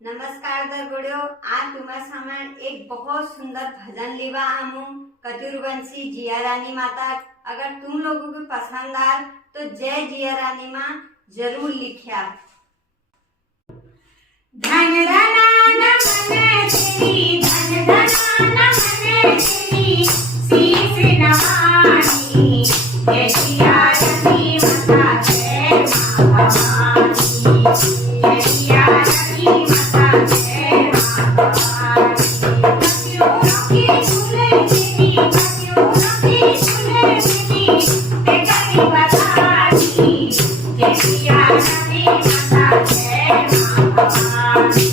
नमस्कार दगड़ियों, आज तुम्हारे सामने एक बहुत सुंदर भजन लेवा आमू कतिरवंशी जिया रानी माता। अगर तुम लोगों को पसंद आए तो जय जिया रानी माँ जरूर लिखिया। धन धना नमन तेरी, धन धना नमन तेरी, शीश नवानी, जय जिया रानी माता जय माँ भवानी, जय जिया रानी माता जय माँ भवानी। पतियों की झूले तेरी, पतियों की झूले तेरी, ते करी बधाई, जय जिया रानी माता जय माँ भवानी।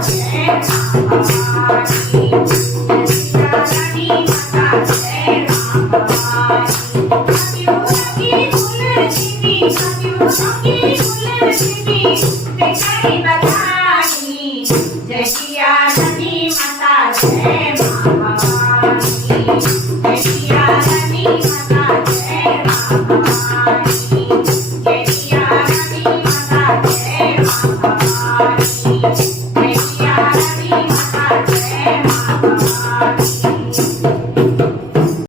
जय રામ ભવાની જય સિયા રાની માતા જય રામ ભવાની સત્યુરકી તુલસીની સત્યુરકી તુલસીની તે કઈ બધાની જય સિયા રાની માતા જય